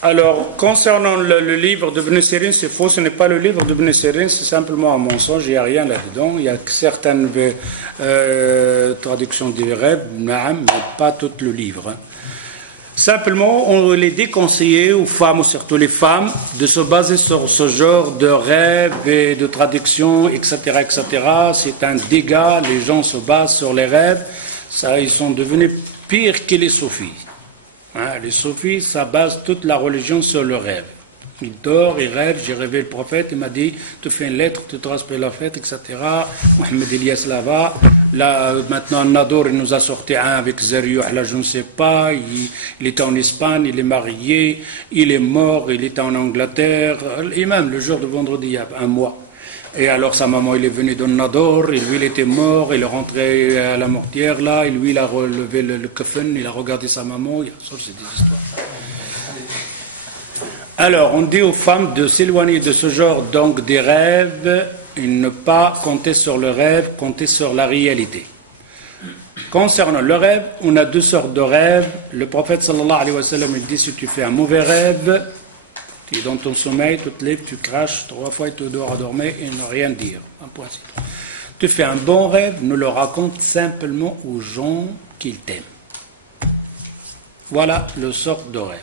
Alors, concernant le livre de Ibn Sirin, c'est faux, ce n'est pas le livre de Ibn Sirin, c'est simplement un mensonge, il n'y a rien là-dedans. Il y a certaines traductions des rêves, mais pas tout le livre. Simplement, on les déconseillait aux femmes, ou surtout les femmes, de se baser sur ce genre de rêves et de traductions, etc., etc. C'est un dégât, les gens se basent sur les rêves, ça, ils sont devenus pires que les soufis. Les soufis, ça base toute la religion sur le rêve. Il dort, il rêve, j'ai rêvé le prophète, il m'a dit, tu fais une lettre, tu transpires la fête, etc. Mohamed Elias là-bas. Là, maintenant, Nador, il nous a sorti un avec Zeriou, là, je ne sais pas, il était en Espagne, il est marié, il est mort, il était en Angleterre, et même le jour de vendredi, il y a un mois. Et alors sa maman, il est venu de Nador, et lui, il était mort, il est rentré à la mortière, là, et lui, il a relevé le coffin, il a regardé sa maman, ça, c'est des histoires. Alors, on dit aux femmes de s'éloigner de ce genre, donc, des rêves, et ne pas compter sur le rêve, compter sur la réalité. Concernant le rêve, on a deux sortes de rêves. Le prophète, sallallahu alayhi wa sallam, il dit, si tu fais un mauvais rêve, tu es dans ton sommeil, tu te lèves, tu craches 3 fois et tu dors à dormir et ne rien dire. Un point, c'est tout. Tu fais un bon rêve, ne le raconte simplement aux gens qu'ils t'aiment. Voilà le sort de rêve.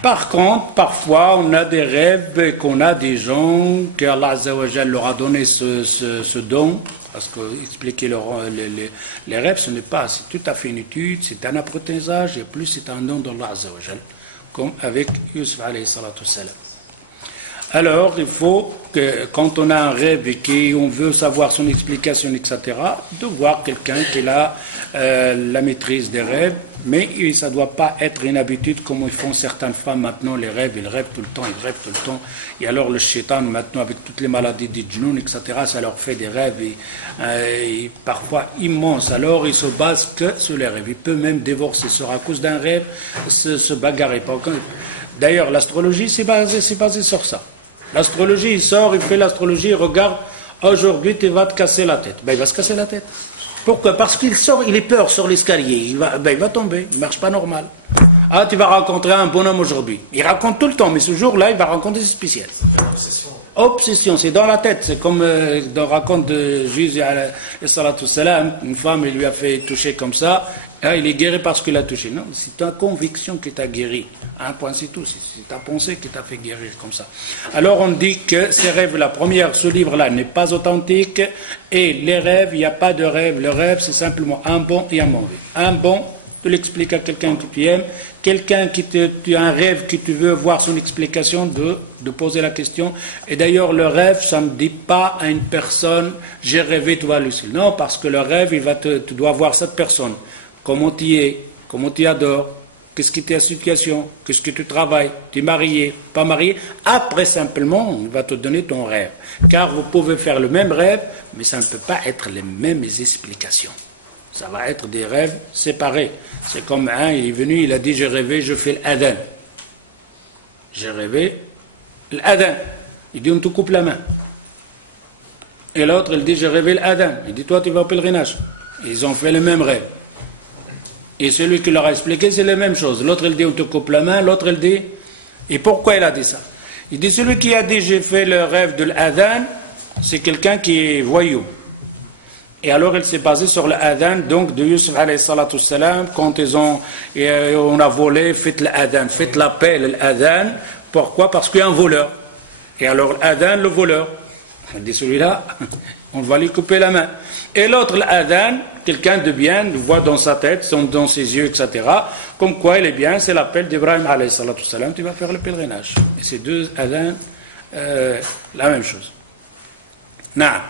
Par contre, parfois, on a des rêves et qu'on a des gens que Allah Azza wa Jal leur a donné ce don, parce que expliquer les rêves, ce n'est pas, c'est tout à fait une étude, c'est un apprentissage et plus c'est un don d'Allah Azza wa Jal, comme avec Yusuf alayhi salatu salam. Alors, il faut que, quand on a un rêve et qu'on veut savoir son explication, etc., de voir quelqu'un qui a la maîtrise des rêves, mais ça ne doit pas être une habitude comme ils font certaines femmes maintenant, les rêves, ils rêvent tout le temps, ils rêvent tout le temps. Et alors le shaitan, maintenant, avec toutes les maladies des djinns, etc., ça leur fait des rêves et parfois immenses. Alors, ils se basent que sur les rêves. Ils peuvent même divorcer sur à cause d'un rêve, se bagarrer. D'ailleurs, l'astrologie, c'est basé sur ça. L'astrologie, il sort, il fait l'astrologie, il regarde, aujourd'hui, tu vas te casser la tête. Ben, il va se casser la tête. Pourquoi? Parce qu'il sort, il est peur sur l'escalier, il va tomber, il ne marche pas normal. Ah, tu vas rencontrer un bonhomme aujourd'hui. Il raconte tout le temps, mais ce jour-là, il va rencontrer des spéciales. Obsession, c'est dans la tête. C'est comme dans le raconte de Jésus, une femme, il lui a fait toucher comme ça. Ah, il est guéri parce qu'il a touché. Non, c'est ta conviction qui t'a guéri. Un point, c'est tout. C'est ta pensée qui t'a fait guérir comme ça. Alors, on dit que ces rêves, ce livre-là n'est pas authentique. Et les rêves, il n'y a pas de rêve. Le rêve, c'est simplement un bon et un mauvais. Un bon, tu l'expliques à quelqu'un que tu aimes. Quelqu'un tu as un rêve que tu veux voir son explication, de poser la question. Et d'ailleurs, le rêve, ça ne dit pas à une personne, j'ai rêvé, tu vas halluciner. Non, parce que le rêve, tu dois voir cette personne. Comment tu es, comment tu adores, qu'est-ce qui est ta situation, qu'est-ce que tu travailles, tu es marié, pas marié. Après, simplement, il va te donner ton rêve. Car vous pouvez faire le même rêve, mais ça ne peut pas être les mêmes explications. Ça va être des rêves séparés. C'est comme un, il est venu, il a dit, j'ai rêvé, je fais l'adhan. J'ai rêvé l'adhan. Il dit, on te coupe la main. Et l'autre, il dit, j'ai rêvé l'adhan. Il dit, toi, tu vas au pèlerinage. Ils ont fait le même rêve. Et celui qui leur a expliqué, c'est la même chose. L'autre, il dit, on te coupe la main. L'autre, il dit, et pourquoi il a dit ça? Il dit, celui qui a dit, j'ai fait le rêve de l'adhan, c'est quelqu'un qui est voyou. Et alors, il s'est basé sur l'adhan, donc, de Yusuf alayhi salatu salam, quand on a volé, faites l'adhan, faites l'appel, l'adhan. Pourquoi? Parce qu'il y a un voleur. Et alors, l'adhan, le voleur. Il dit, celui-là, on va lui couper la main. Et l'autre, l'adhan, quelqu'un de bien, le voit dans sa tête, dans ses yeux, etc. Comme quoi il est bien, c'est l'appel d'Ibrahim alayhi salatu salam, tu vas faire le pèlerinage. Et ces deux adhan, la même chose. Naam.